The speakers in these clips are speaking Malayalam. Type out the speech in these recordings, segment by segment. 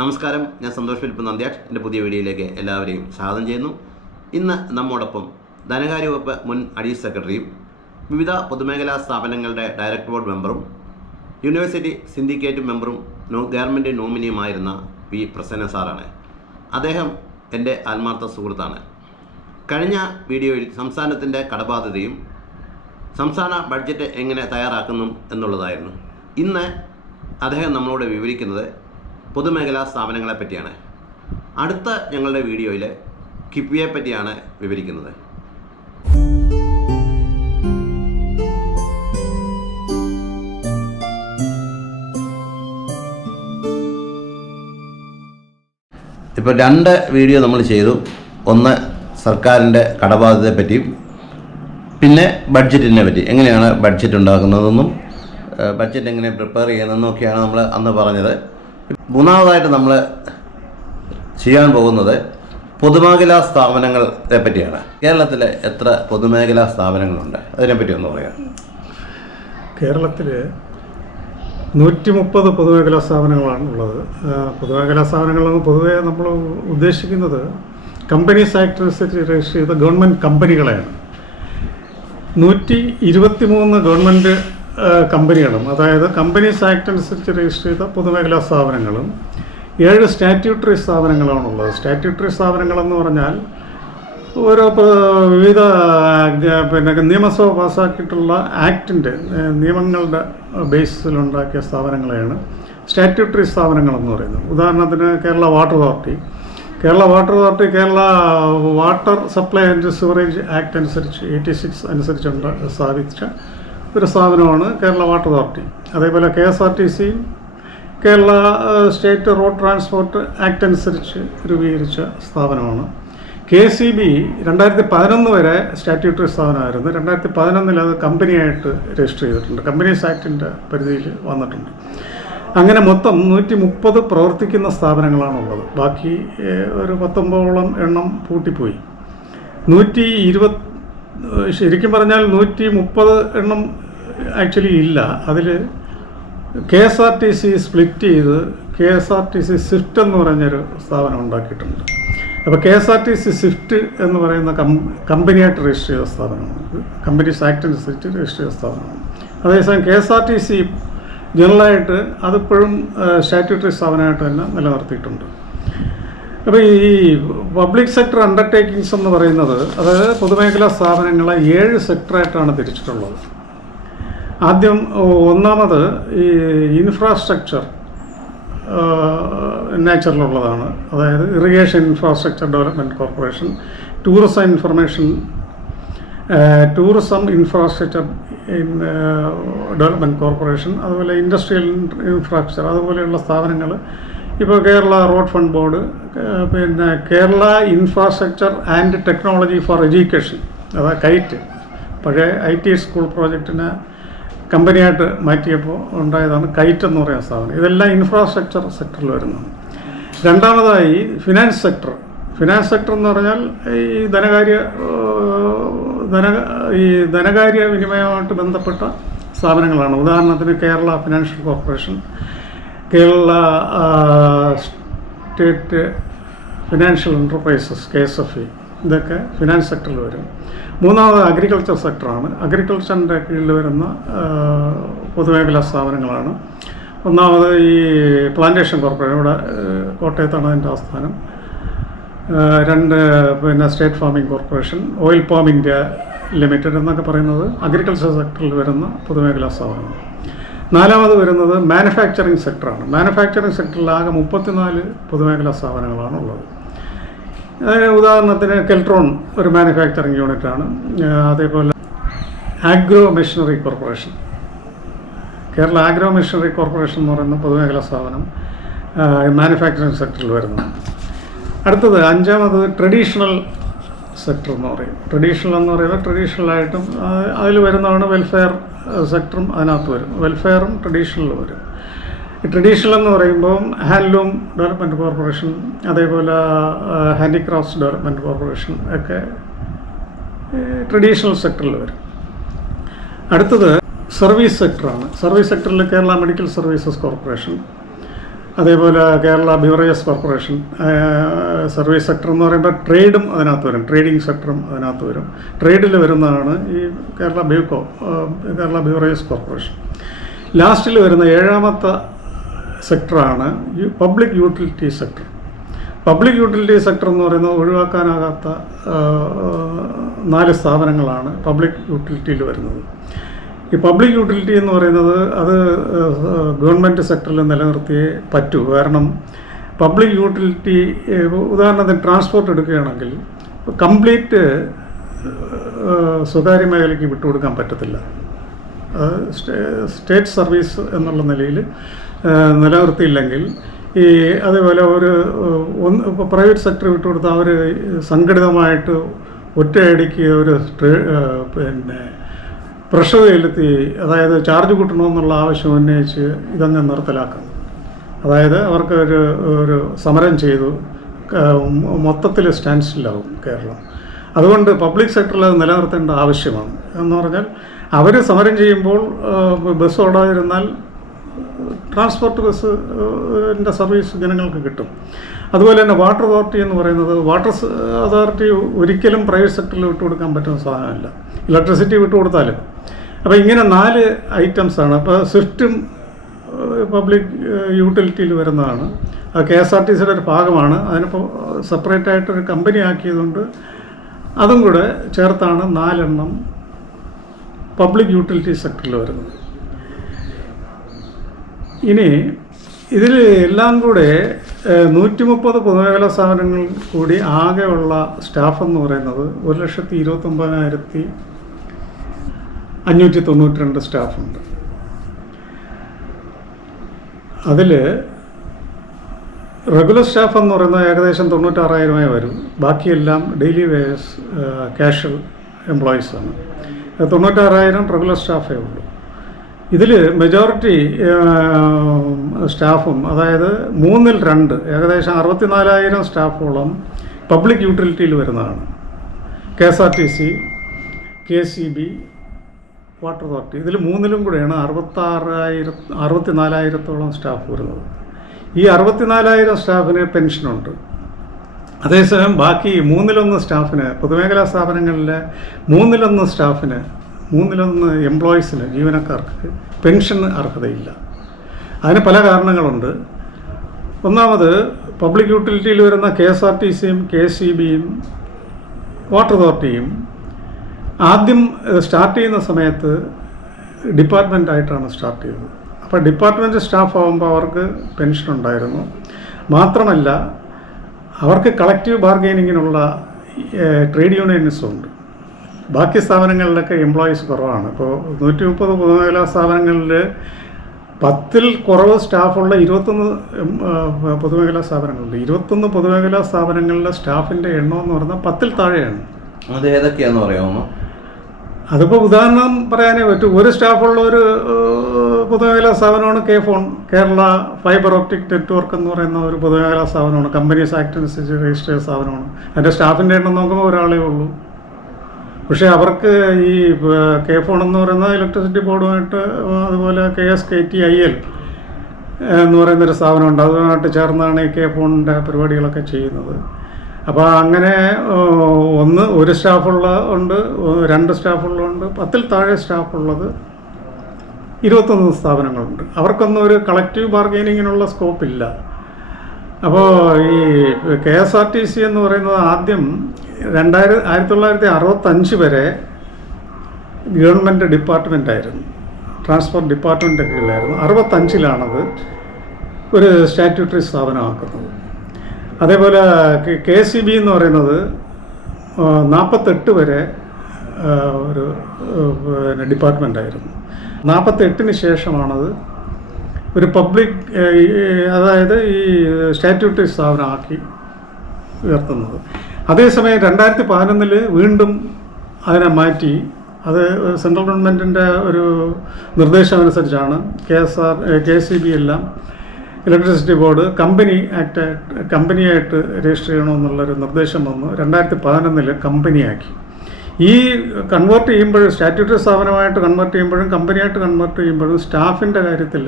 നമസ്കാരം, ഞാൻ സന്തോഷ് ഫിലിപ്പ് നന്ദ്യാട്ട്. എൻ്റെ പുതിയ വീഡിയോയിലേക്ക് എല്ലാവരെയും സ്വാഗതം ചെയ്യുന്നു. ഇന്ന് നമ്മോടൊപ്പം ധനകാര്യ വകുപ്പ് മുൻ അഡീഷണൽ സെക്രട്ടറിയും വിവിധ പൊതുമേഖലാ സ്ഥാപനങ്ങളുടെ ഡയറക്ടർ ബോർഡ് മെമ്പറും യൂണിവേഴ്സിറ്റി സിൻഡിക്കേറ്റ് മെമ്പറും ഗവൺമെൻറ് നോമിനിയുമായിരുന്ന വി പ്രസന്ന സാറാണ്. അദ്ദേഹം എൻ്റെ ആത്മാർത്ഥ സുഹൃത്താണ്. കഴിഞ്ഞ വീഡിയോയിൽ സംസ്ഥാനത്തിൻ്റെ കടബാധ്യതയും സംസ്ഥാന ബഡ്ജറ്റ് എങ്ങനെ തയ്യാറാക്കുന്നു എന്നുള്ളതായിരുന്നു. ഇന്ന് അദ്ദേഹം നമ്മളോട് വിവരിക്കുന്നത് പൊതുമേഖലാ സ്ഥാപനങ്ങളെ പറ്റിയാണ്. അടുത്ത ഞങ്ങളുടെ വീഡിയോയിൽ കിഫ്ബിയെ പറ്റിയാണ് വിവരിക്കുന്നത്. ഇപ്പോൾ 2 വീഡിയോ നമ്മൾ ചെയ്തു. ഒന്ന് സർക്കാരിൻ്റെ കടബാധ്യതയെ പറ്റിയും പിന്നെ ബഡ്ജറ്റിനെ പറ്റി, എങ്ങനെയാണ് ബഡ്ജറ്റ് ഉണ്ടാക്കുന്നതെന്നും ബഡ്ജറ്റ് എങ്ങനെ പ്രിപ്പയർ ചെയ്യുന്നതെന്നൊക്കെയാണ് നമ്മൾ അന്ന് പറഞ്ഞത്. മൂന്നാമതായിട്ട് നമ്മൾ ചെയ്യാൻ പോകുന്നത് പൊതുമേഖലാ സ്ഥാപനങ്ങളെ പറ്റിയാണ്. കേരളത്തിൽ എത്ര പൊതുമേഖലാ സ്ഥാപനങ്ങളുണ്ട്, അതിനെപ്പറ്റി ഒന്ന് പറയാം. കേരളത്തിൽ 130 പൊതുമേഖലാ സ്ഥാപനങ്ങളാണ് ഉള്ളത്. പൊതുമേഖലാ സ്ഥാപനങ്ങളെന്ന് പൊതുവേ നമ്മൾ ഉദ്ദേശിക്കുന്നത് കമ്പനീസ് ആക്ട് അനുസരിച്ച് രജിസ്റ്റർ ചെയ്ത ഗവൺമെൻറ് കമ്പനികളെയാണ്. 123 ഗവൺമെൻറ് കമ്പനികളും, അതായത് കമ്പനീസ് ആക്ട് അനുസരിച്ച് രജിസ്റ്റർ ചെയ്ത പൊതുമേഖലാ സ്ഥാപനങ്ങളും 7 സ്റ്റാറ്റ്യൂട്ടറി സ്ഥാപനങ്ങളാണുള്ളത്. സ്റ്റാറ്റ്യൂട്ടറി സ്ഥാപനങ്ങളെന്ന് പറഞ്ഞാൽ ഓരോ വിവിധ നിയമസഭ പാസ്സാക്കിയിട്ടുള്ള ആക്ടിൻ്റെ നിയമങ്ങളുടെ ബേസിലുണ്ടാക്കിയ സ്ഥാപനങ്ങളെയാണ് സ്റ്റാറ്റ്യൂട്ടറി സ്ഥാപനങ്ങളെന്ന് പറയുന്നത്. ഉദാഹരണത്തിന് Kerala water authority, Kerala water supply and sewerage act അനുസരിച്ച് 86 അനുസരിച്ച് സ്ഥാപിച്ച ഒരു സ്ഥാപനമാണ് കേരള വാട്ടർ അതോറിറ്റി. അതേപോലെ KSRTC Kerala state road transport act അനുസരിച്ച് രൂപീകരിച്ച സ്ഥാപനമാണ്. KCB 2011 വരെ സ്റ്റാറ്റ്യൂട്ടറി സ്ഥാപനമായിരുന്നു. 2011 അത് കമ്പനിയായിട്ട് രജിസ്റ്റർ ചെയ്തിട്ടുണ്ട്, കമ്പനീസ് ആക്ടിൻ്റെ പരിധിയിൽ വന്നിട്ടുണ്ട്. അങ്ങനെ മൊത്തം 130 പ്രവർത്തിക്കുന്ന സ്ഥാപനങ്ങളാണുള്ളത്. ബാക്കി ഒരു 19ഓളം എണ്ണം പൂട്ടിപ്പോയി. 120 ശരിക്കും പറഞ്ഞാൽ 130 എണ്ണം ആക്ച്വലി ഇല്ല. അതിൽ KSRTC സ്പ്ലിറ്റ് ചെയ്ത് KSRTC സ്വിഫ്റ്റ് എന്ന് പറഞ്ഞൊരു സ്ഥാപനം ഉണ്ടാക്കിയിട്ടുണ്ട്. അപ്പോൾ KSRTC സ്വിഫ്റ്റ് എന്ന് പറയുന്ന കമ്പനിയായിട്ട് രജിസ്റ്റർ ചെയ്ത സ്ഥാപനമാണ്, കമ്പനീസ് ആക്ട് അനുസരിച്ച് രജിസ്റ്റർ ചെയ്ത സ്ഥാപനമാണ്. അതേസമയം KSRTC ജനറലായിട്ട് അതിപ്പോഴും സ്റ്റാറ്റ്യൂട്ടറി സ്ഥാപനമായിട്ട് തന്നെ നിലനിർത്തിയിട്ടുണ്ട്. അപ്പോൾ ഈ പബ്ലിക് സെക്ടർ അണ്ടർടേക്കിങ്സ് എന്ന് പറയുന്നത്, അതായത് പൊതുമേഖലാ സ്ഥാപനങ്ങളെ 7 സെക്ടറായിട്ടാണ് തിരിച്ചിട്ടുള്ളത്. ആദ്യം ഒന്നാമത് ഈ ഇൻഫ്രാസ്ട്രക്ചർ നേച്ചറിലുള്ളതാണ്. അതായത് irrigation infrastructure development corporation, tourism infrastructure development corporation, അതുപോലെ ഇൻഡസ്ട്രിയൽ ഇൻഫ്രാസ്ട്രക്ചർ, അതുപോലെയുള്ള സ്ഥാപനങ്ങൾ. ഇപ്പോൾ കേരള റോഡ് ഫണ്ട് ബോർഡ്, പിന്നെ Kerala infrastructure and technology for education, അതായത് കൈറ്റ്, പഴയ IT സ്കൂൾ പ്രോജക്റ്റിനെ കമ്പനിയായിട്ട് മാറ്റിയപ്പോൾ ഉണ്ടായതാണ് കൈറ്റ് എന്ന് പറയുന്ന സ്ഥാപനം. ഇതെല്ലാം ഇൻഫ്രാസ്ട്രക്ചർ സെക്ടറിൽ വരുന്നതാണ്. രണ്ടാമതായി ഫിനാൻസ് സെക്ടർ എന്ന് പറഞ്ഞാൽ ഈ ധനകാര്യ വിനിമയവുമായിട്ട് ബന്ധപ്പെട്ട സ്ഥാപനങ്ങളാണ്. ഉദാഹരണത്തിന് Kerala financial corporation, Kerala state financial enterprises KSFE, ഇതൊക്കെ ഫിനാൻസ് സെക്ടറിൽ വരും. മൂന്നാമത് അഗ്രികൾച്ചർ സെക്ടറാണ്. അഗ്രികൾച്ചറിൻ്റെ കീഴിൽ വരുന്ന പൊതുമേഖലാ സ്ഥാപനങ്ങളാണ്. ഒന്നാമത് ഈ പ്ലാന്റേഷൻ കോർപ്പറേഷൻ, ഇവിടെ കോട്ടയത്താണ് അതിൻ്റെ ആസ്ഥാനം. 2 state farming corporation, oil palm India limited എന്നൊക്കെ പറയുന്നത് അഗ്രികൾച്ചർ സെക്ടറിൽ വരുന്ന പൊതുമേഖലാ സ്ഥാപനങ്ങൾ. നാലാമത് വരുന്നത് മാനുഫാക്ചറിങ് സെക്ടറാണ്. മാനുഫാക്ചറിങ് സെക്ടറിൽ ആകെ 34 പൊതുമേഖലാ സ്ഥാപനങ്ങളാണ് ഉള്ളത്. ഉദാഹരണത്തിന് കെൽട്രോൺ ഒരു മാനുഫാക്ചറിങ് യൂണിറ്റാണ്. അതേപോലെ agro machinery corporation, Kerala agro machinery corporation എന്ന് പറയുന്ന പൊതുമേഖലാ സ്ഥാപനം മാനുഫാക്ചറിങ് സെക്ടറിൽ വരുന്നു. അടുത്തത് 5ാമത് ട്രഡീഷണൽ സെക്ടർ എന്ന് പറയും. ട്രഡീഷണലായിട്ടും അതിൽ വരുന്നതാണ് വെൽഫെയർ സെക്ടറും അതിനകത്ത് വരും. വെൽഫെയറും ട്രഡീഷണലും വരും. ട്രഡീഷണൽ എന്ന് പറയുമ്പോൾ ഹാൻഡ്ലൂം ഡെവലപ്മെൻറ്റ് കോർപ്പറേഷൻ, അതേപോലെ ഹാൻഡിക്രാഫ്റ്റ്സ് ഡെവലപ്മെൻറ്റ് കോർപ്പറേഷൻ ഒക്കെ ട്രഡീഷണൽ സെക്ടറിൽ വരും. അടുത്തത് സർവീസ് സെക്ടറാണ്. സർവീസ് സെക്ടറിൽ കേരള മെഡിക്കൽ സർവീസസ് കോർപ്പറേഷൻ, അതേപോലെ Kerala beverages corporation. Service sector എന്ന് പറയുമ്പോൾ ട്രേഡും അതിനകത്ത് വരും, ട്രേഡിംഗ് സെക്ടറും അതിനകത്ത് വരും. ട്രേഡിൽ വരുന്നതാണ് ഈ കേരള ബിവറേജസ് കോർപ്പറേഷൻ. ലാസ്റ്റിൽ വരുന്ന 7ാമത്തെ സെക്ടറാണ് public utility sector. Public utility sector എന്ന് പറയുന്നത് ഒഴിവാക്കാനാകാത്ത 4 സ്ഥാപനങ്ങളാണ് പബ്ലിക് യൂട്ടിലിറ്റിയിൽ വരുന്നത്. ഈ പബ്ലിക് യൂട്ടിലിറ്റി എന്ന് പറയുന്നത് അത് ഗവൺമെൻറ് സെക്ടറിൽ നിലനിർത്തിയേ പറ്റൂ. കാരണം പബ്ലിക് യൂട്ടിലിറ്റി, ഉദാഹരണത്തിന് ട്രാൻസ്പോർട്ട് എടുക്കുകയാണെങ്കിൽ കംപ്ലീറ്റ് സ്വകാര്യ മേഖലയ്ക്ക് വിട്ടുകൊടുക്കാൻ പറ്റത്തില്ല. സ്റ്റേറ്റ് സർവീസ് എന്നുള്ള നിലയിൽ നിലനിർത്തിയില്ലെങ്കിൽ അതേപോലെ ഇപ്പോൾ പ്രൈവറ്റ് സെക്ടർ വിട്ടുകൊടുത്താൽ അവർ സംഘടിതമായിട്ട് ഒറ്റയടിക്ക് ഒരു പ്രഷർ ചെലുത്തി, അതായത് ചാർജ് കൂട്ടണമെന്നുള്ള ആവശ്യം ഉന്നയിച്ച് ഇതങ്ങ് നിർത്തലാക്കും. അതായത് അവർക്ക് ഒരു സമരം ചെയ്തു മൊത്തത്തിൽ സ്റ്റാൻഡ് സ്റ്റില്ലാവും കേരളം. അതുകൊണ്ട് പബ്ലിക് സെക്ടറിൽ അത് നിലനിർത്തേണ്ട ആവശ്യമാണ്. എന്ന് പറഞ്ഞാൽ അവർ സമരം ചെയ്യുമ്പോൾ ബസ് ഓടാതിരുന്നാൽ ട്രാൻസ്പോർട്ട് ബസ്സിൻ്റെ സർവീസ് ജനങ്ങൾക്ക് കിട്ടും. അതുപോലെ തന്നെ വാട്ടർ അതോറിറ്റി എന്ന് പറയുന്നത്, വാട്ടർ അതോറിറ്റി ഒരിക്കലും പ്രൈവറ്റ് സെക്ടറിൽ വിട്ടുകൊടുക്കാൻ പറ്റുന്ന സാധനമല്ല, ഇലക്ട്രിസിറ്റി വിട്ടുകൊടുത്താലും. അപ്പോൾ ഇങ്ങനെ 4 ഐറ്റംസാണ്. അപ്പോൾ സ്വിഫ്റ്റും പബ്ലിക് യൂട്ടിലിറ്റിയിൽ വരുന്നതാണ്. അത് KSRTCയുടെ ഒരു ഭാഗമാണ്. അതിനിപ്പോൾ സെപ്പറേറ്റ് ആയിട്ടൊരു കമ്പനി ആക്കിയതുകൊണ്ട് അതും കൂടെ ചേർത്താണ് 4 എണ്ണം പബ്ലിക് യൂട്ടിലിറ്റി സെക്ടറിൽ വരുന്നത്. ഇനി ഇതിൽ എല്ലാം കൂടെ 130 പൊതുമേഖലാ സ്ഥാപനങ്ങൾ കൂടി ആകെയുള്ള സ്റ്റാഫ് എന്ന് പറയുന്നത് 1,29,592 സ്റ്റാഫുണ്ട്. അതിൽ റെഗുലർ സ്റ്റാഫ് എന്ന് പറയുന്നത് ഏകദേശം 96,000 വരും. ബാക്കിയെല്ലാം ഡെയിലി വേജസ് കാഷ്വൽ എംപ്ലോയീസാണ്. 96,000 റെഗുലർ സ്റ്റാഫേ ഉള്ളൂ. ഇതിൽ മെജോറിറ്റി സ്റ്റാഫും, അതായത് 2/3 ഏകദേശം 64,000 സ്റ്റാഫോളം പബ്ലിക് യൂട്ടിലിറ്റിയിൽ വരുന്നതാണ്. KSRTC, KCB, വാട്ടർ അതോറിറ്റി, ഇതിൽ 3ലും കൂടെയാണ് 64,000-ഓളം സ്റ്റാഫ് വരുന്നത്. ഈ 64,000 സ്റ്റാഫിന് പെൻഷനുണ്ട്. അതേസമയം ബാക്കി 1/3 സ്റ്റാഫിന്, പൊതുമേഖലാ സ്ഥാപനങ്ങളിലെ 1/3 സ്റ്റാഫിന്, 1/3 എംപ്ലോയീസിന്, ജീവനക്കാർക്ക് പെൻഷന് അർഹതയില്ല. അതിന് പല കാരണങ്ങളുണ്ട്. ഒന്നാമത് പബ്ലിക് യൂട്ടിലിറ്റിയിൽ വരുന്ന KSRTCയും KCBയും വാട്ടർ അതോറിറ്റിയും ആദ്യം സ്റ്റാർട്ട് ചെയ്യുന്ന സമയത്ത് ഡിപ്പാർട്ട്മെൻറ്റായിട്ടാണ് സ്റ്റാർട്ട് ചെയ്തത്. അപ്പോൾ ഡിപ്പാർട്ട്മെൻറ്റ് സ്റ്റാഫ് ആകുമ്പോൾ അവർക്ക് പെൻഷൻ ഉണ്ടായിരുന്നു. മാത്രമല്ല അവർക്ക് കളക്റ്റീവ് ബാർഗെയിനിങ്ങിനുള്ള ട്രേഡ് യൂണിയനിസം ഉണ്ട്. ബാക്കി സ്ഥാപനങ്ങളിലൊക്കെ എംപ്ലോയീസ് കുറവാണ്. ഇപ്പോൾ 130 പൊതുമേഖലാ സ്ഥാപനങ്ങളിൽ 10ൽ കുറവ് സ്റ്റാഫുള്ള 21 പൊതുമേഖലാ സ്ഥാപനങ്ങളുണ്ട്. 21 പൊതുമേഖലാ സ്ഥാപനങ്ങളിലെ സ്റ്റാഫിൻ്റെ എണ്ണം എന്ന് പറഞ്ഞാൽ 10ൽ താഴെയാണ്. അത് ഏതൊക്കെയാണെന്ന് പറയാമോ? അതിപ്പോൾ ഉദാഹരണം പറയാനേ പറ്റൂ. ഒരു സ്റ്റാഫുള്ള ഒരു പൊതുമേഖലാ സ്ഥാപനമാണ് കേരള ഫൈബർ ഓപ്റ്റിക് നെറ്റ്വർക്ക് എന്ന് പറയുന്ന ഒരു പൊതുമേഖലാ സ്ഥാപനമാണ്. കമ്പനീസ് ആക്ട് അനുസരിച്ച് രജിസ്റ്റർ ചെയ്ത സ്ഥാപനമാണ്. അതിൻ്റെ സ്റ്റാഫിൻ്റെ എണ്ണം നോക്കുമ്പോൾ ഒരാളേ ഉള്ളൂ. പക്ഷേ അവർക്ക് ഈ KFON എന്ന് പറയുന്ന ഇലക്ട്രിസിറ്റി ബോർഡുമായിട്ട്, അതുപോലെ KSKTIL എന്ന് പറയുന്നൊരു സ്ഥാപനമുണ്ട്, അതുമായിട്ട് ചേർന്നാണ് ഈ KFONൻ്റെ പരിപാടികളൊക്കെ ചെയ്യുന്നത്. അപ്പോൾ അങ്ങനെ ഒരു സ്റ്റാഫുള്ള ഉണ്ട്, 2 സ്റ്റാഫുള്ളതുണ്ട്, 10ൽ താഴെ സ്റ്റാഫുള്ളത് 21 സ്ഥാപനങ്ങളുണ്ട്. അവർക്കൊന്നും ഒരു കളക്റ്റീവ് ബാർഗെയിനിങ്ങിനുള്ള സ്കോപ്പില്ല. അപ്പോൾ ഈ KSRTC എന്ന് പറയുന്നത് ആദ്യം 1965 വരെ ഗവൺമെൻറ് ഡിപ്പാർട്ട്മെൻറ്റായിരുന്നു, ട്രാൻസ്പോർട്ട് ഡിപ്പാർട്ട്മെൻറ്റ് കീഴിലായിരുന്നു. 65-ലാണത് ഒരു സ്റ്റാറ്റ്യൂട്ടറി സ്ഥാപനമാക്കുന്നത്. അതേപോലെ KCB എന്ന് പറയുന്നത് 48 വരെ ഒരു ഡിപ്പാർട്ട്മെൻറ്റായിരുന്നു. 48-ന് ശേഷമാണത് ഒരു പബ്ലിക്, അതായത് ഈ സ്റ്റാറ്റ്യൂട്ടറി സ്ഥാപനമാക്കി ഉയർത്തുന്നത്. അതേസമയം 2011 വീണ്ടും അതിനെ മാറ്റി. അത് സെൻട്രൽ ഗവൺമെൻറ്റിൻ്റെ ഒരു നിർദ്ദേശം അനുസരിച്ചാണ് KCB എല്ലാം ഇലക്ട്രിസിറ്റി ബോർഡ് കമ്പനിയായിട്ട് രജിസ്റ്റർ ചെയ്യണമെന്നുള്ളൊരു നിർദ്ദേശം വന്നു. 2011 കമ്പനിയാക്കി. ഈ കൺവേർട്ട് ചെയ്യുമ്പോഴും, സ്റ്റാറ്റ്യൂട്ടറി സ്ഥാപനമായിട്ട് കൺവേർട്ട് ചെയ്യുമ്പോഴും കമ്പനിയായിട്ട് കൺവേർട്ട് ചെയ്യുമ്പോഴും സ്റ്റാഫിൻ്റെ കാര്യത്തിൽ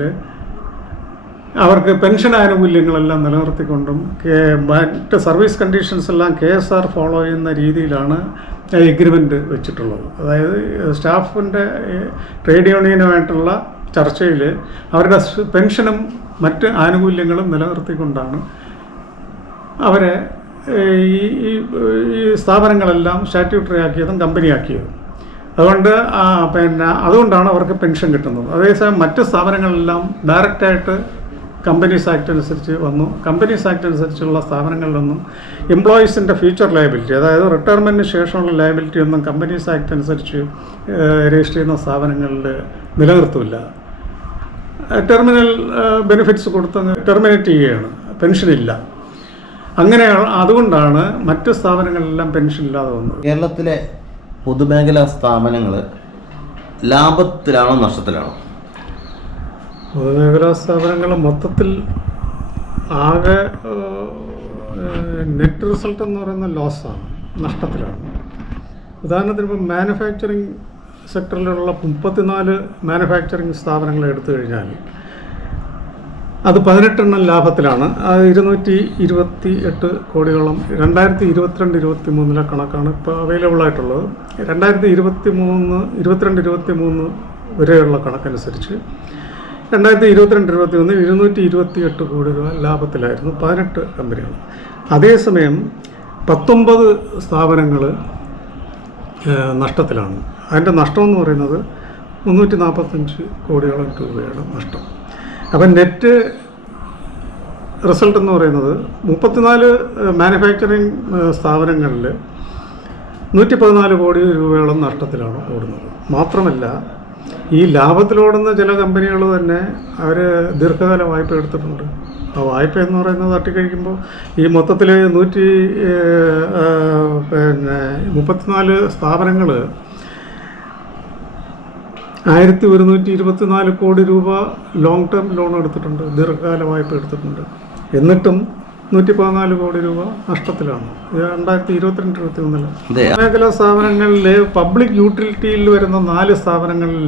അവർക്ക് പെൻഷൻ ആനുകൂല്യങ്ങളെല്ലാം നിലനിർത്തിക്കൊണ്ടും മറ്റ് സർവീസ് കണ്ടീഷൻസ് എല്ലാം KSR ഫോളോ ചെയ്യുന്ന രീതിയിലാണ് എഗ്രിമെൻ്റ് വെച്ചിട്ടുള്ളത്. അതായത് സ്റ്റാഫിൻ്റെ ട്രേഡ് യൂണിയനുമായിട്ടുള്ള ചർച്ചയിൽ അവരുടെ പെൻഷനും മറ്റ് ആനുകൂല്യങ്ങളും നിലനിർത്തിക്കൊണ്ടാണ് അവരെ ഈ സ്ഥാപനങ്ങളെല്ലാം സ്റ്റാറ്റ്യൂട്ടറി ആക്കിയതും കമ്പനിയാക്കിയതും. അതുകൊണ്ട് അതുകൊണ്ടാണ് അവർക്ക് പെൻഷൻ കിട്ടുന്നത്. അതേസമയം മറ്റ് സ്ഥാപനങ്ങളെല്ലാം ഡയറക്റ്റായിട്ട് കമ്പനീസ് ആക്ട് അനുസരിച്ച് വന്നു. കമ്പനീസ് ആക്ട് അനുസരിച്ചുള്ള സ്ഥാപനങ്ങളിലൊന്നും എംപ്ലോയീസിൻ്റെ ഫ്യൂച്ചർ ലയബിലിറ്റി, അതായത് റിട്ടയർമെൻറ്റിന് ശേഷമുള്ള ലയബിലിറ്റി ഒന്നും കമ്പനീസ് ആക്ട് അനുസരിച്ച് രജിസ്റ്റർ ചെയ്യുന്ന സ്ഥാപനങ്ങളിൽ നിലനിർത്തില്ല. ടെർമിനൽ ബെനിഫിറ്റ്സ് കൊടുത്ത് ടെർമിനേറ്റ് ചെയ്യുകയാണ്, പെൻഷനില്ല. അങ്ങനെ അതുകൊണ്ടാണ് മറ്റ് സ്ഥാപനങ്ങളെല്ലാം പെൻഷൻ ഇല്ലാതെ വന്നത്. കേരളത്തിലെ പൊതുമേഖലാ സ്ഥാപനങ്ങൾ ലാഭത്തിലാണോ നഷ്ടത്തിലാണോ? പൊതുമേഖലാ സ്ഥാപനങ്ങൾ മൊത്തത്തിൽ ആകെ നെറ്റ് റിസൾട്ട് എന്ന് പറയുന്ന ലോസാണ്, നഷ്ടത്തിലാണ്. ഉദാഹരണത്തിന് ഇപ്പോൾ മാനുഫാക്ചറിങ് സെക്ടറിലുള്ള 34 മാനുഫാക്ചറിങ് സ്ഥാപനങ്ങൾ എടുത്തു കഴിഞ്ഞാൽ അത് 18 ലാഭത്തിലാണ്. അത് 228 കോടിയോളം 2022-23 കണക്കാണ് ഇപ്പോൾ അവൈലബിൾ ആയിട്ടുള്ളത്. 2022-23 വരെയുള്ള കണക്കനുസരിച്ച് 2022-23 228 കോടി രൂപ ലാഭത്തിലായിരുന്നു 18 കമ്പനികൾ. അതേസമയം 19 സ്ഥാപനങ്ങൾ നഷ്ടത്തിലാണ്. അതിൻ്റെ നഷ്ടമെന്ന് പറയുന്നത് 345 കോടിയോളം രൂപയാണ് നഷ്ടം. അപ്പം നെറ്റ് റിസൾട്ട് എന്ന് പറയുന്നത് 34 മാനുഫാക്ചറിങ് സ്ഥാപനങ്ങളിൽ 114 കോടി രൂപയോളം നഷ്ടത്തിലാണ് ഓടുന്നത്. മാത്രമല്ല, ഈ ലാഭത്തിലോടുന്ന ചില കമ്പനികൾ തന്നെ അവർ ദീർഘകാല വായ്പ എടുത്തിട്ടുണ്ട്. ആ വായ്പ എന്ന് പറയുന്നത് തട്ടിക്കഴിക്കുമ്പോൾ ഈ മൊത്തത്തിൽ 34 സ്ഥാപനങ്ങൾ 1124 കോടി രൂപ ലോങ് ടേം ലോൺ എടുത്തിട്ടുണ്ട്, ദീർഘകാല വായ്പ എടുത്തിട്ടുണ്ട്. എന്നിട്ടും 114 കോടി രൂപ നഷ്ടത്തിലാണ്. ഇത് 2022-23 മേഖലാ സ്ഥാപനങ്ങളിൽ പബ്ലിക് യൂട്ടിലിറ്റിയിൽ വരുന്ന 4 സ്ഥാപനങ്ങളിൽ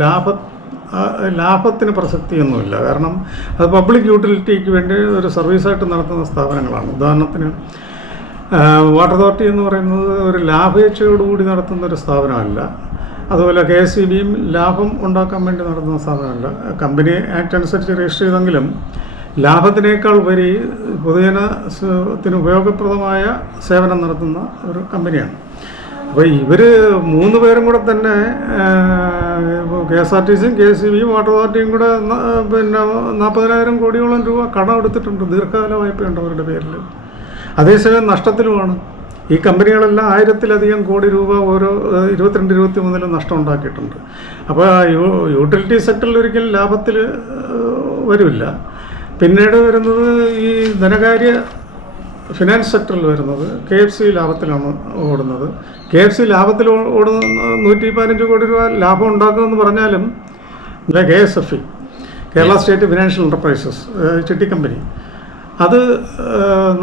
ലാഭത്തിന് പ്രസക്തിയൊന്നുമില്ല. കാരണം അത് പബ്ലിക് യൂട്ടിലിറ്റിക്ക് വേണ്ടി ഒരു സർവീസായിട്ട് നടത്തുന്ന സ്ഥാപനങ്ങളാണ്. ഉദാഹരണത്തിന് വാട്ടർ അതോറിറ്റി എന്ന് പറയുന്നത് ഒരു ലാഭേച്ഛയോടുകൂടി നടത്തുന്ന ഒരു സ്ഥാപനമല്ല. അതുപോലെ KSEBയും ലാഭം ഉണ്ടാക്കാൻ വേണ്ടി നടത്തുന്ന സ്ഥാപനമല്ല. കമ്പനി ആക്ട് അനുസരിച്ച് രജിസ്റ്റർ ചെയ്തെങ്കിലും ലാഭത്തിനേക്കാൾ ഉപരി പൊതുജനത്തിന് ഉപയോഗപ്രദമായ സേവനം നടത്തുന്ന ഒരു കമ്പനിയാണ്. അപ്പോൾ ഇവർ 3 പേരും കൂടെ തന്നെ KSRTCയും KSEBയും വാട്ടർ അതോറിറ്റിയും കൂടെ 40,000 കോടിയോളം രൂപ കടം എടുത്തിട്ടുണ്ട്, ദീർഘകാല വായ്പയുണ്ട് അവരുടെ പേരിൽ. അതേസമയം നഷ്ടത്തിലുമാണ്. ഈ കമ്പനികളെല്ലാം 1000-ലധികം കോടി രൂപ ഓരോ 22-23 നഷ്ടം ഉണ്ടാക്കിയിട്ടുണ്ട്. അപ്പോൾ യൂട്ടിലിറ്റി സെക്ടറിൽ ഒരിക്കലും ലാഭത്തിൽ വരില്ല. പിന്നീട് വരുന്നത് ഈ ധനകാര്യ ഫിനാൻസ് സെക്ടറിൽ വരുന്നത് KFC ലാഭത്തിലാണ് ഓടുന്നത്. KFC ലാഭത്തിൽ ഓടുന്ന 115 കോടി രൂപ ലാഭം ഉണ്ടാക്കുമെന്ന് പറഞ്ഞാലും KSFE, Kerala state financial enterprises ചിട്ടി കമ്പനി, അത്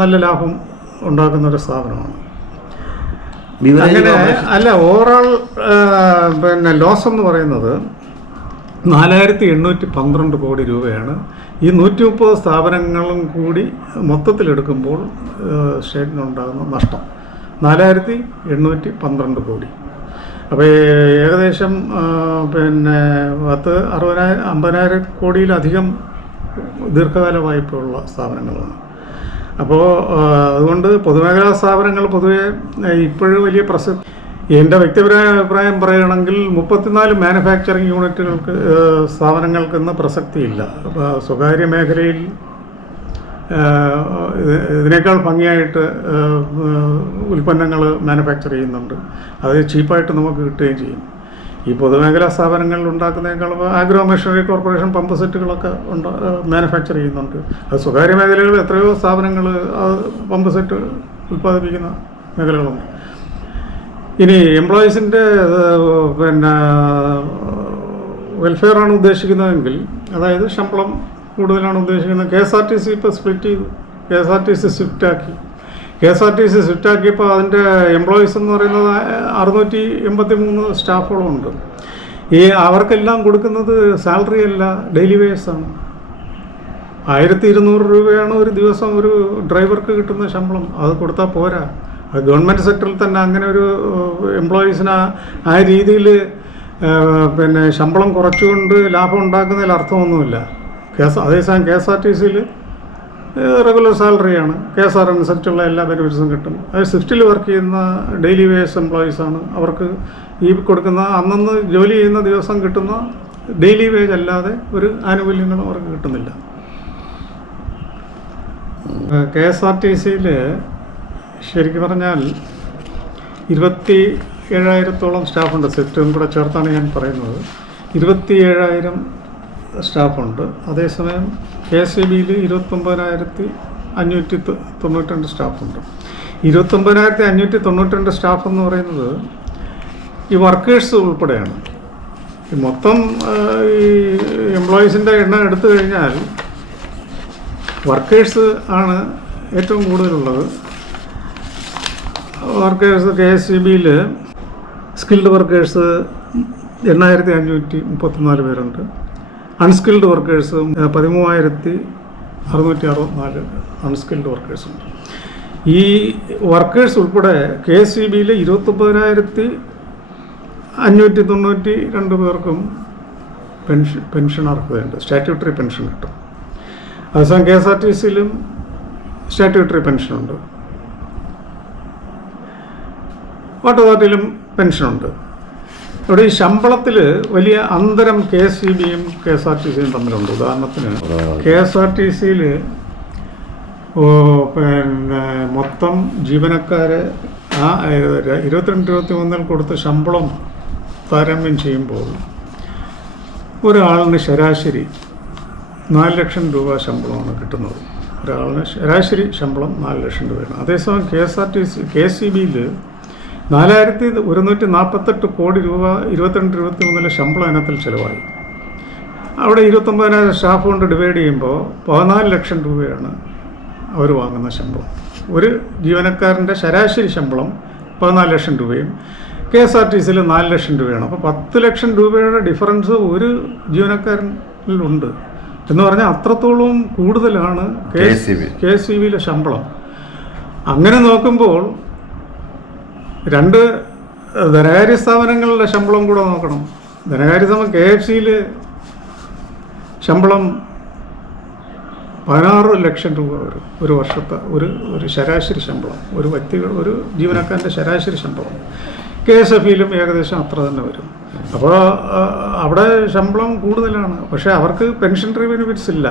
നല്ല ലാഭം ഉണ്ടാക്കുന്ന ഒരു സ്ഥാപനമാണ്. അങ്ങനെ അല്ല, ഓവറോൾ ലോസ് എന്ന് പറയുന്നത് 4812 കോടി രൂപയാണ്. ഈ 130 സ്ഥാപനങ്ങളും കൂടി മൊത്തത്തിലെടുക്കുമ്പോൾ സ്റ്റേറ്റിനുണ്ടാകുന്ന നഷ്ടം 4812 കോടി. അപ്പോൾ ഏകദേശം 50,000 കോടിയിലധികം ദീർഘകാല വായ്പയുള്ള സ്ഥാപനങ്ങളാണ്. അപ്പോൾ അതുകൊണ്ട് പൊതുമേഖലാ സ്ഥാപനങ്ങൾ പൊതുവെ ഇപ്പോഴും വലിയ പ്രസക്തി. എൻ്റെ വ്യക്തിപരമായ അഭിപ്രായം പറയുകയാണെങ്കിൽ 34 മാനുഫാക്ചറിങ് യൂണിറ്റുകൾക്ക് സ്ഥാപനങ്ങൾക്ക് ഇന്ന് പ്രസക്തിയില്ല. സ്വകാര്യ മേഖലയിൽ ഇതിനേക്കാൾ ഭംഗിയായിട്ട് ഉൽപ്പന്നങ്ങൾ മാനുഫാക്ചർ ചെയ്യുന്നുണ്ട്, അത് ചീപ്പായിട്ട് നമുക്ക് കിട്ടുകയും ചെയ്യും. ഈ പൊതുമേഖലാ സ്ഥാപനങ്ങളിൽ ഉണ്ടാക്കുന്നതിനേക്കാൾ ആഗ്രോ മെഷീനറി കോർപ്പറേഷൻ പമ്പ് സെറ്റുകളൊക്കെ മാനുഫാക്ചർ ചെയ്യുന്നുണ്ട്. അത് സ്വകാര്യ മേഖലകളിൽ എത്രയോ സ്ഥാപനങ്ങൾ പമ്പ് സെറ്റ് ഉൽപ്പാദിപ്പിക്കുന്ന മേഖലകളുണ്ട്. ഇനി എംപ്ലോയീസിൻ്റെ വെൽഫെയറാണ് ഉദ്ദേശിക്കുന്നതെങ്കിൽ, അതായത് ശമ്പളം കൂടുതലാണ് ഉദ്ദേശിക്കുന്നത്, KSRTC ഇപ്പോൾ സ്പ്ലിറ്റ് ചെയ്തു, KSRTC സ്വിഫ്റ്റ് ആക്കിയപ്പോൾ അതിൻ്റെ എംപ്ലോയീസ് എന്ന് പറയുന്നത് 683 സ്റ്റാഫോളം ഉണ്ട്. അവർക്കെല്ലാം കൊടുക്കുന്നത് സാലറി അല്ല, ഡെയിലി വേജസാണ്. 1200 രൂപയാണ് ഒരു ദിവസം ഒരു ഡ്രൈവർക്ക് കിട്ടുന്ന ശമ്പളം. അത് കൊടുത്താൽ പോരാ. അത് ഗവൺമെൻറ് സെക്ടറിൽ തന്നെ അങ്ങനെ ഒരു എംപ്ലോയീസിന് ആ രീതിയിൽ പിന്നെ ശമ്പളം കുറച്ചുകൊണ്ട് ലാഭം ഉണ്ടാക്കുന്നതിൽ അർത്ഥമൊന്നുമില്ല. അതേസമയം KSRTCയിൽ റെഗുലർ സാലറിയാണ്. KSR അനുസരിച്ചുള്ള എല്ലാ ബെനിഫിറ്റ്സും കിട്ടും. അത് ഷിഫ്റ്റിൽ വർക്ക് ചെയ്യുന്ന ഡെയിലി വേജ് എംപ്ലോയീസാണ്. അവർക്ക് ഈ കൊടുക്കുന്ന അന്നന്ന് ജോലി ചെയ്യുന്ന ദിവസം കിട്ടുന്ന ഡെയിലി വേജ് അല്ലാതെ ഒരു ആനുകൂല്യങ്ങളും അവർക്ക് കിട്ടുന്നില്ല. KSRTCയിൽ ശരിക്കും പറഞ്ഞാൽ 27,000-ഓളം സ്റ്റാഫുണ്ട്. സെറ്റും കൂടെ ചേർത്താണ് ഞാൻ പറയുന്നത്. 27,000 സ്റ്റാഫുണ്ട്. അതേസമയം KSEBയിൽ 29,592 സ്റ്റാഫുണ്ട്. 29,592 സ്റ്റാഫ് എന്ന് പറയുന്നത് ഈ വർക്കേഴ്സ് ഉൾപ്പെടെയാണ്. ഈ മൊത്തം ഈ എംപ്ലോയീസിൻ്റെ എണ്ണം എടുത്തു കഴിഞ്ഞാൽ വർക്കേഴ്സ് ആണ് ഏറ്റവും കൂടുതലുള്ളത്. വർക്കേഴ്സ് KSEBയിൽ സ്കിൽഡ് വർക്കേഴ്സ് 8,534 പേരുണ്ട്. അൺസ്കിൽഡ് വർക്കേഴ്സ് 13,664 അൺസ്കിൽഡ് വർക്കേഴ്സുണ്ട്. ഈ വർക്കേഴ്സ് ഉൾപ്പെടെ KSEBയിൽ 29,592 പേർക്കും പെൻഷൻ അർഹതയുണ്ട്. സ്റ്റാറ്റ്യൂട്ടറി പെൻഷൻ കിട്ടും. അതേസമയം KSRTCയിലും സ്റ്റാറ്റ്യൂട്ടറി പെൻഷനുണ്ട്. വാട്ടർ അതോറിറ്റിയിലും പെൻഷനുണ്ട്. ഇവിടെ ഈ ശമ്പളത്തിൽ വലിയ അന്തരം KSEBയും KSRTCയും തമ്മിലുണ്ട്. ഉദാഹരണത്തിന് KSRTCയിൽ പിന്നെ മൊത്തം ജീവനക്കാരെ ആ 22-23 കൊടുത്ത ശമ്പളം താരതമ്യം ചെയ്യുമ്പോൾ ഒരാളിന് ശരാശരി 4 ലക്ഷം രൂപ ശമ്പളമാണ് കിട്ടുന്നത്. ഒരാളിന് ശരാശരി ശമ്പളം 4 ലക്ഷം രൂപയാണ്. അതേസമയം KSEBയിൽ 4,148 കോടി രൂപ 22-23 ശമ്പളം ഇനത്തിൽ ചിലവായി. അവിടെ 29,000 സ്റ്റാഫ് കൊണ്ട് ഡിവൈഡ് ചെയ്യുമ്പോൾ 14 ലക്ഷം രൂപയാണ് അവർ വാങ്ങുന്ന ശമ്പളം. ഒരു ജീവനക്കാരൻ്റെ ശരാശരി ശമ്പളം 14 ലക്ഷം രൂപയും KSRTCയിൽ 4 ലക്ഷം രൂപയാണ്. അപ്പോൾ 10 ലക്ഷം രൂപയുടെ ഡിഫറൻസ് ഒരു ജീവനക്കാരനിലുണ്ട് എന്ന് പറഞ്ഞാൽ അത്രത്തോളം കൂടുതലാണ് KSEBയിലെ ശമ്പളം. അങ്ങനെ നോക്കുമ്പോൾ രണ്ട് ധനകാര്യ സ്ഥാപനങ്ങളുടെ ശമ്പളം കൂടെ നോക്കണം. ധനകാര്യ സ്ഥാപനം KFCയിൽ ശമ്പളം 16 ലക്ഷം രൂപ വരും ഒരു വർഷത്തെ ഒരു ശരാശരി ശമ്പളം. ഒരു ജീവനക്കാരൻ്റെ ശരാശരി ശമ്പളം. KSFയിലും ഏകദേശം അത്ര തന്നെ വരും. അപ്പോൾ അവിടെ ശമ്പളം കൂടുതലാണ്. പക്ഷേ അവർക്ക് പെൻഷനറി ബെനിഫിറ്റ്സ് ഇല്ല,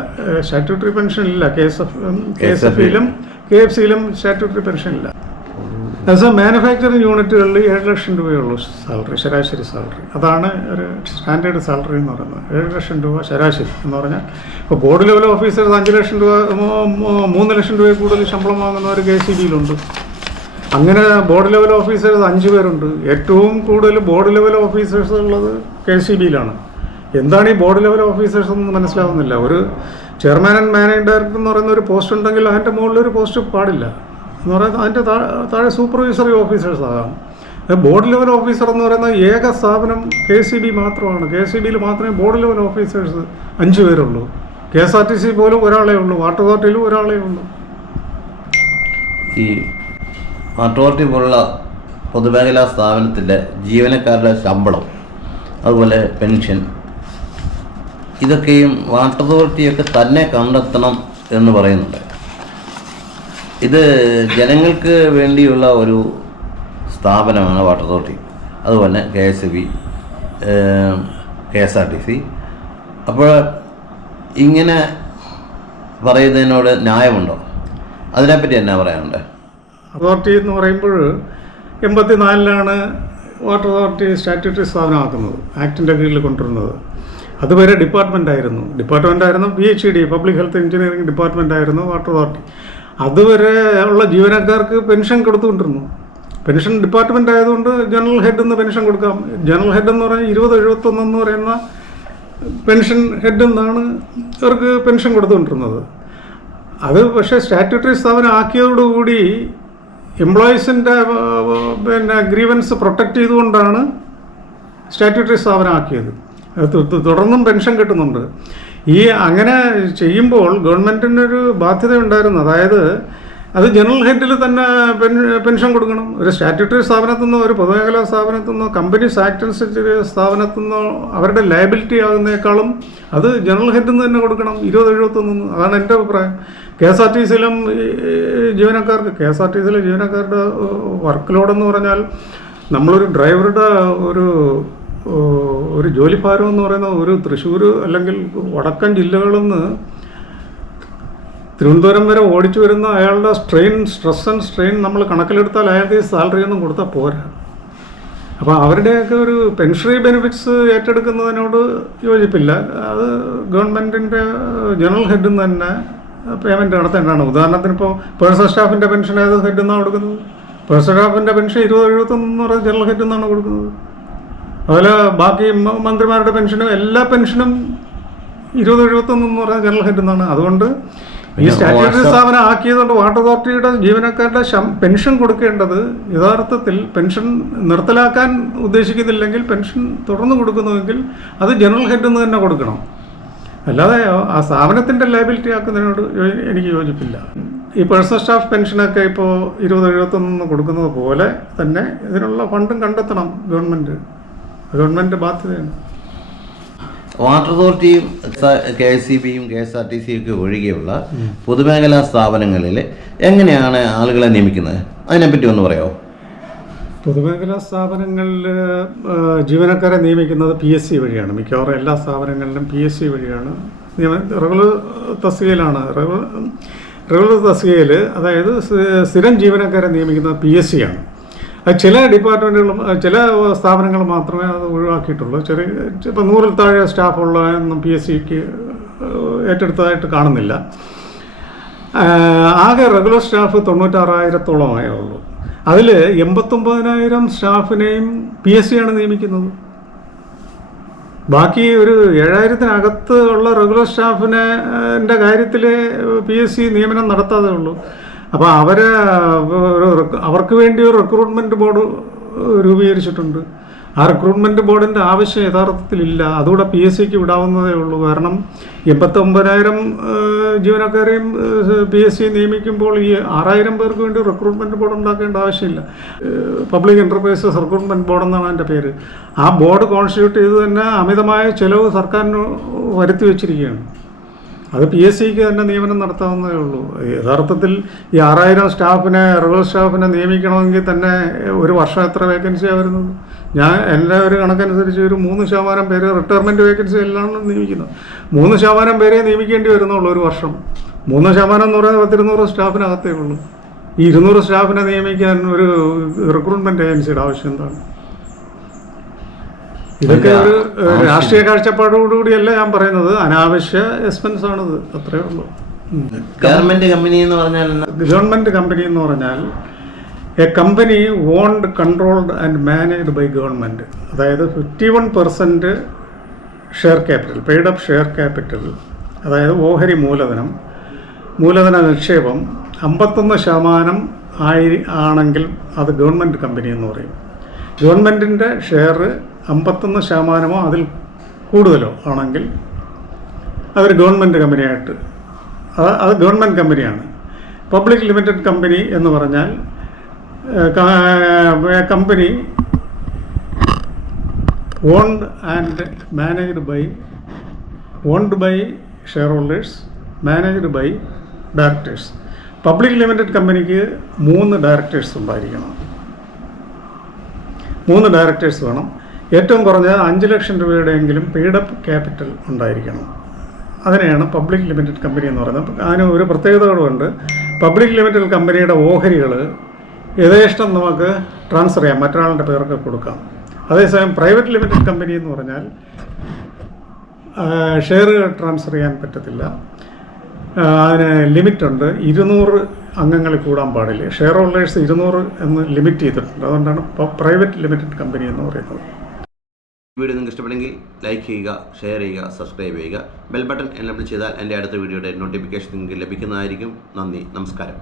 സ്റ്റാറ്റ്യൂട്ടറി പെൻഷൻ ഇല്ല. KSFയിലും KFCയിലും സ്റ്റാറ്റ്യൂട്ടറി പെൻഷൻ ഇല്ല. അതേസമയം മാനുഫാക്ചറിങ് യൂണിറ്റുകളിൽ 7 ലക്ഷം രൂപയുള്ളൂ സാലറി, ശരാശരി സാലറി. അതാണ് ഒരു സ്റ്റാൻഡേർഡ് സാലറി എന്ന് പറയുന്നത്. 7 ലക്ഷം രൂപ ശരാശരി എന്ന് പറഞ്ഞാൽ ഇപ്പോൾ ബോർഡ് ലെവൽ ഓഫീസേഴ്സ് 5 ലക്ഷം രൂപ 3 ലക്ഷം രൂപയിൽ കൂടുതൽ ശമ്പളം വാങ്ങുന്നവർ KSEBയിലുണ്ട്. അങ്ങനെ ബോർഡ് ലെവൽ ഓഫീസേഴ്സ് 5 പേരുണ്ട്. ഏറ്റവും കൂടുതൽ ബോർഡ് ലെവൽ ഓഫീസേഴ്സ് ഉള്ളത് KSEBയിലാണ്. എന്താണ് ഈ ബോർഡ് ലെവൽ ഓഫീസേഴ്സ് എന്ന് മനസ്സിലാവുന്നില്ല. ഒരു ചെയർമാൻ ആൻഡ് മാനേജിംഗ് ഡയറക്ടർ എന്ന് പറയുന്ന ഒരു പോസ്റ്റ് ഉണ്ടെങ്കിൽ അതിൻ്റെ മുകളിലൊരു പോസ്റ്റ് പാടില്ല എന്ന് പറയുന്നത്. അതിൻ്റെ താഴെ സൂപ്പർവൈസറി ഓഫീസേഴ്സ് ആകാം. ബോർഡ് ലെവൽ ഓഫീസർ എന്ന് പറയുന്ന ഏക സ്ഥാപനം KSEB മാത്രമാണ്. KSEBയിൽ മാത്രമേ ബോർഡ് ലെവൽ ഓഫീസേഴ്സ് 5 പേരുള്ളൂ. KSRTC പോലും ഒരാളേ ഉള്ളൂ. വാട്ടർ അതോറിറ്റിയിലും ഒരാളേ ഉള്ളൂ. ഈ വാട്ടർ അതോറിറ്റി പോലുള്ള പൊതുമേഖലാ സ്ഥാപനത്തിൻ്റെ ജീവനക്കാരുടെ ശമ്പളം, അതുപോലെ പെൻഷൻ, ഇതൊക്കെയും വാട്ടർ അതോറിറ്റിയൊക്കെ തന്നെ കണ്ടെത്തണം എന്ന് പറയുന്നുണ്ട്. ഇത് ജനങ്ങൾക്ക് വേണ്ടിയുള്ള ഒരു സ്ഥാപനമാണ് വാട്ടർ അതോറിറ്റി, അതുപോലെ KSEB, KSRTC. അപ്പോൾ ഇങ്ങനെ പറയുന്നതിനോട് ന്യായമുണ്ടോ? അതിനെപ്പറ്റി എന്നാ പറയാനുണ്ട്? അതോറിറ്റി എന്ന് പറയുമ്പോൾ 84-ലാണ് വാട്ടർ അതോറിറ്റി സ്റ്റാറ്റ്യൂട്ടറി സ്ഥാപനമാക്കുന്നത്, ആക്ടിൻ്റെ കീഴിൽ കൊണ്ടുവരുന്നത്. അതുവരെ ഡിപ്പാർട്ട്മെൻറ്റായിരുന്നു PHED, പബ്ലിക് ഹെൽത്ത് എഞ്ചിനീയറിംഗ് ഡിപ്പാർട്ട്മെൻറ്റായിരുന്നു വാട്ടർ അതോറിറ്റി. അതുവരെ ഉള്ള ജീവനക്കാർക്ക് പെൻഷൻ കൊടുത്തുകൊണ്ടിരുന്നു. പെൻഷൻ ഡിപ്പാർട്ട്മെൻ്റ് ആയതുകൊണ്ട് ജനറൽ ഹെഡ് എന്ന് പെൻഷൻ കൊടുക്കാം. ജനറൽ ഹെഡ് എന്ന് പറഞ്ഞാൽ 2071 എന്ന് പറയുന്ന പെൻഷൻ ഹെഡ് എന്നാണ് ഇവർക്ക് പെൻഷൻ കൊടുത്തുകൊണ്ടിരുന്നത്. അത് പക്ഷേ സ്റ്റാറ്റ്യൂട്ടറി സ്ഥാപനം ആക്കിയതോടുകൂടി എംപ്ലോയീസിൻ്റെ ഗ്രീവൻസ് പ്രൊട്ടക്റ്റ് ചെയ്തുകൊണ്ടാണ് സ്റ്റാറ്റ്യൂട്ടറി സ്ഥാപനം ആക്കിയത്. തുടർന്നും പെൻഷൻ കിട്ടുന്നുണ്ട്. ഈ അങ്ങനെ ചെയ്യുമ്പോൾ ഗവൺമെൻറ്റിനൊരു ബാധ്യത ഉണ്ടായിരുന്നു. അതായത് അത് ജനറൽ ഹെഡിൽ തന്നെ പെൻഷൻ കൊടുക്കണം. ഒരു സ്റ്റാറ്റ്യൂട്ടറി സ്ഥാപനത്തിൽ നിന്നോ ഒരു പൊതുമേഖലാ സ്ഥാപനത്തിൽ നിന്നോ കമ്പനീസ് ആക്ട് അനുസരിച്ച് സ്ഥാപനത്തിൽ നിന്നോ അവരുടെ ലയബിലിറ്റി ആകുന്നേക്കാളും അത് ജനറൽ ഹെഡിൽ നിന്ന് തന്നെ കൊടുക്കണം. 2071. അതാണ് എൻ്റെ അഭിപ്രായം. KSRTCയിലെ ജീവനക്കാരുടെ വർക്ക് ലോഡെന്ന് പറഞ്ഞാൽ നമ്മളൊരു ഡ്രൈവറുടെ ഒരു ജോലിഭാരം എന്ന് പറയുന്നത് ഒരു തൃശ്ശൂർ അല്ലെങ്കിൽ വടക്കൻ ജില്ലകളിൽ നിന്ന് തിരുവനന്തപുരം വരെ ഓടിച്ചു വരുന്ന അയാളുടെ സ്ട്രെസ് ആൻഡ് സ്ട്രെയിൻ നമ്മൾ കണക്കിലെടുത്താൽ അയാൾക്ക് ഈ സാലറി ഒന്നും കൊടുത്താൽ പോരാ. അപ്പോൾ അവരുടെയൊക്കെ ഒരു പെൻഷനറി ബെനിഫിറ്റ്സ് ഏറ്റെടുക്കുന്നതിനോട് യോജിപ്പില്ല. അത് ഗവൺമെൻറ്റിൻ്റെ ജനറൽ ഹെഡിൽ നിന്ന് തന്നെ പേയ്മെൻറ്റ് നടത്തേണ്ടതാണ്. ഉദാഹരണത്തിന് ഇപ്പോൾ പേഴ്സണൽ സ്റ്റാഫിൻ്റെ പെൻഷൻ ഏത് ഹെഡിൽ നിന്നാണ് കൊടുക്കുന്നത്? പേഴ്സണൽ സ്റ്റാഫിൻ്റെ പെൻഷൻ 2071 എന്ന് പറയുന്നത് ജനറൽ ഹെഡിൽ നിന്നാണ് കൊടുക്കുന്നത്. അതുപോലെ ബാക്കി മന്ത്രിമാരുടെ പെൻഷനും എല്ലാ പെൻഷനും 2071 എന്ന് പറയുന്നത് ജനറൽ ഹെഡിൽ നിന്നാണ്. അതുകൊണ്ട് ഈ സ്റ്റാറ്റ്യൂട്ടറി സ്ഥാപനം ആക്കിയതുകൊണ്ട് വാട്ടർ അതോറിറ്റിയുടെ ജീവനക്കാരുടെ പെൻഷൻ കൊടുക്കേണ്ടത് യഥാർത്ഥത്തിൽ പെൻഷൻ നിർത്തലാക്കാൻ ഉദ്ദേശിക്കുന്നില്ലെങ്കിൽ പെൻഷൻ തുടർന്ന് കൊടുക്കുന്നുവെങ്കിൽ അത് ജനറൽ ഹെഡിൽ നിന്ന് തന്നെ കൊടുക്കണം. അല്ലാതെ ആ സ്ഥാപനത്തിൻ്റെ ലയബിലിറ്റി ആക്കുന്നതിനോട് എനിക്ക് യോജിപ്പില്ല. ഈ പേഴ്സണൽ സ്റ്റാഫ് പെൻഷനൊക്കെ ഇപ്പോൾ 2071 കൊടുക്കുന്നത് പോലെ തന്നെ ഇതിനുള്ള ഫണ്ടും കണ്ടെത്തണം ഗവൺമെൻറ് ബാധ്യതയാണ്. വാട്ടർ അതോറിറ്റിയും KSEBയും KSRTCയും ഒക്കെ ഒഴികെയുള്ള പൊതുമേഖലാ സ്ഥാപനങ്ങളിൽ എങ്ങനെയാണ് ആളുകളെ നിയമിക്കുന്നത്? അതിനെപ്പറ്റി ഒന്ന് പറയാമോ? പൊതുമേഖലാ സ്ഥാപനങ്ങളിൽ ജീവനക്കാരെ നിയമിക്കുന്നത് PSC വഴിയാണ്. മിക്കവാറും എല്ലാ സ്ഥാപനങ്ങളിലും PSC വഴിയാണ് റെഗുലർ തസ്തികയിലാണ്. റെഗുലർ തസ്തികയിൽ അതായത് സ്ഥിരം ജീവനക്കാരെ നിയമിക്കുന്നത് PSC ആണ്. അത് ചില ഡിപ്പാർട്ട്മെൻറ്റുകളും ചില സ്ഥാപനങ്ങൾ മാത്രമേ അത് ഒഴിവാക്കിയിട്ടുള്ളൂ. ഇപ്പോൾ 100-ൽ താഴെ സ്റ്റാഫുള്ള ഒന്നും PSCക്ക് ഏറ്റെടുത്തതായിട്ട് കാണുന്നില്ല. ആകെ റെഗുലർ സ്റ്റാഫ് 96,000-ഓളമേ ഉള്ളൂ. അതിൽ 89,000 സ്റ്റാഫിനെയും PSC ആണ് നിയമിക്കുന്നത്. ബാക്കി ഒരു 7,000-നകത്ത് ഉള്ള റെഗുലർ സ്റ്റാഫിൻ്റെ കാര്യത്തിൽ PSC നിയമനം നടത്താതെ ഉള്ളൂ. അപ്പോൾ അവർക്ക് വേണ്ടി ഒരു റിക്രൂട്ട്മെൻറ്റ് ബോർഡ് രൂപീകരിച്ചിട്ടുണ്ട്. ആ റിക്രൂട്ട്മെൻറ്റ് ബോർഡിൻ്റെ ആവശ്യം യഥാർത്ഥത്തിലില്ല. അതുകൂടെ PSCക്ക് വിടാവുന്നതേ ഉള്ളൂ. കാരണം 89,000 ജീവനക്കാരെയും PSC നിയമിക്കുമ്പോൾ ഈ 6,000 പേർക്ക് വേണ്ടി റിക്രൂട്ട്മെൻറ്റ് ബോർഡ് ഉണ്ടാക്കേണ്ട ആവശ്യമില്ല. പബ്ലിക് എൻ്റർപ്രൈസസ് റിക്രൂട്ട്മെൻറ്റ് ബോർഡ് എന്നാണ് അതിൻ്റെ പേര്. ആ ബോർഡ് കോൺസ്റ്റിറ്റ്യൂട്ട് ചെയ്ത് തന്നെ അമിതമായ ചിലവ് സർക്കാരിന് വരുത്തി വച്ചിരിക്കുകയാണ്. അത് PSCക്ക് തന്നെ നിയമനം നടത്താവുന്നതേ ഉള്ളൂ. യഥാർത്ഥത്തിൽ ഈ 6,000 സ്റ്റാഫിനെ റെഗുലർ സ്റ്റാഫിനെ നിയമിക്കണമെങ്കിൽ തന്നെ ഒരു വർഷം എത്ര വേക്കൻസിയാണ് വരുന്നത്? എൻ്റെ ഒരു കണക്കനുസരിച്ച് ഒരു 3% പേര് റിട്ടയർമെൻറ്റ് വേക്കൻസി എല്ലാം നിയമിക്കുന്നത്. 3% പേരെ നിയമിക്കേണ്ടി വരുന്നുള്ളൂ ഒരു വർഷം. 3% എന്ന് പറയുന്നത് 200 സ്റ്റാഫിനകത്തേ ഉള്ളൂ. ഈ 200 സ്റ്റാഫിനെ നിയമിക്കാൻ ഒരു റിക്രൂട്ട്മെൻറ്റ് ഏജൻസിയുടെ ആവശ്യം എന്താണ്? ഇതൊക്കെ ഒരു രാഷ്ട്രീയ കാഴ്ചപ്പാടോടുകൂടിയല്ല ഞാൻ പറയുന്നത്. അനാവശ്യ എക്സ്പെൻസ് ആണിത്, അത്രേ ഉള്ളൂ. ഗവൺമെൻറ് കമ്പനി എന്ന് പറഞ്ഞാൽ ഗവൺമെൻറ് കമ്പനി എന്ന് പറഞ്ഞാൽ a company owned, controlled and managed by government. അതായത് 51% share capital, paid up share capital, അതായത് ഓഹരി മൂലധന നിക്ഷേപം 51% ആണെങ്കിൽ അത് ഗവൺമെൻറ് കമ്പനി എന്ന് പറയും. ഗവൺമെൻറ്റിൻ്റെ ഷെയർ 51%-ഓ അതിൽ കൂടുതലോ ആണെങ്കിൽ അതൊരു ഗവൺമെൻറ് കമ്പനിയായിട്ട് അത് ഗവൺമെൻറ് കമ്പനിയാണ്. പബ്ലിക് ലിമിറ്റഡ് കമ്പനി എന്ന് പറഞ്ഞാൽ company owned by shareholders, managed by directors. Public limited കമ്പനിക്ക് 3 ഡയറക്ടേഴ്സ് ഉണ്ടായിരിക്കണം. 3 ഡയറക്ടേഴ്സ് വേണം. ഏറ്റവും കുറഞ്ഞ 5 ലക്ഷം രൂപയുടെയെങ്കിലും പെയ്ഡ് അപ്പ് ക്യാപിറ്റൽ ഉണ്ടായിരിക്കണം. അതിനെയാണ് പബ്ലിക് ലിമിറ്റഡ് കമ്പനി എന്ന് പറയുന്നത്. അതിന് ഒരു പ്രത്യേകതകളുണ്ട്. പബ്ലിക് ലിമിറ്റഡ് കമ്പനിയുടെ ഓഹരികൾ യഥേഷ്ടം നമുക്ക് ട്രാൻസ്ഫർ ചെയ്യാം, മറ്റൊരാളുടെ പേർക്ക് കൊടുക്കാം. അതേസമയം പ്രൈവറ്റ് ലിമിറ്റഡ് കമ്പനി എന്ന് പറഞ്ഞാൽ ഷെയർ ട്രാൻസ്ഫർ ചെയ്യാൻ പറ്റത്തില്ല. അതിന് ലിമിറ്റുണ്ട്. 200 അംഗങ്ങളിൽ കൂടാൻ പാടില്ല. ഷെയർ ഹോൾഡേഴ്സ് 200 എന്ന് ലിമിറ്റ് ചെയ്തിട്ടുണ്ട്. അതുകൊണ്ടാണ് പ്രൈവറ്റ് ലിമിറ്റഡ് കമ്പനി എന്ന് പറയുന്നത്. വീഡിയോ നിങ്ങൾക്ക് ഇഷ്ടപ്പെടുമെങ്കിൽ ലൈക്ക് ചെയ്യുക, ഷെയർ ചെയ്യുക, സബ്സ്ക്രൈബ് ചെയ്യുക. ബെൽ ബട്ടൺ എനേബിൾ ചെയ്താൽ എൻ്റെ അടുത്ത വീഡിയോയുടെ നോട്ടിഫിക്കേഷൻ നിങ്ങൾക്ക് ലഭിക്കുന്നതായിരിക്കും. നന്ദി, നമസ്കാരം.